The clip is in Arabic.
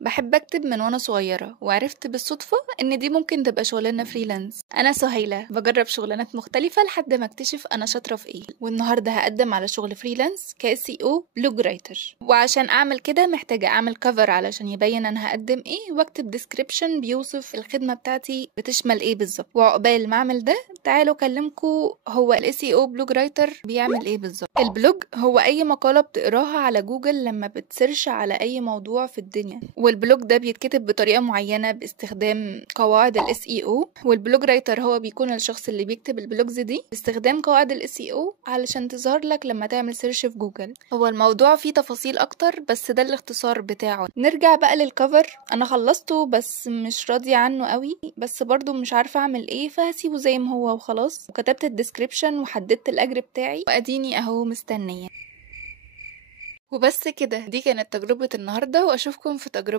بحب أكتب من وأنا صغيرة وعرفت بالصدفة إن دي ممكن تبقى شغلانة فريلانس. أنا سهيلة بجرب شغلانات مختلفة لحد ما أكتشف أنا شاطرة في إيه، والنهاردة هقدم على شغل فريلانس ك SEO بلوج رايتر. وعشان أعمل كده محتاجة أعمل كفر علشان يبين أنا هقدم إيه، واكتب ديسكريبشن بيوصف الخدمة بتاعتي بتشمل إيه بالظبط. وعقبال ما أعمل ده تعالوا أكلمكوا هو ال SEO بلوج رايتر بيعمل إيه بالظبط. البلوج هو أي مقالة بتقراها على جوجل لما بتسيرش على أي موضوع في الدنيا، والبلوج ده بيتكتب بطريقة معينة باستخدام قواعد ال SEO. والبلوج رايتر هو بيكون الشخص اللي بيكتب البلوجز دي باستخدام قواعد ال SEO علشان تظهر لك لما تعمل سيرش في جوجل. هو الموضوع فيه تفاصيل اكتر بس ده الاختصار بتاعه. نرجع بقى للكفر. انا خلصته بس مش راضية عنه قوي، بس برضو مش عارفة اعمل ايه فهسيبه زي ما هو وخلاص. وكتبت الديسكريبشن وحددت الاجر بتاعي واديني اهو مستنية. وبس كده، دي كانت تجربة النهاردة واشوفكم في تجربة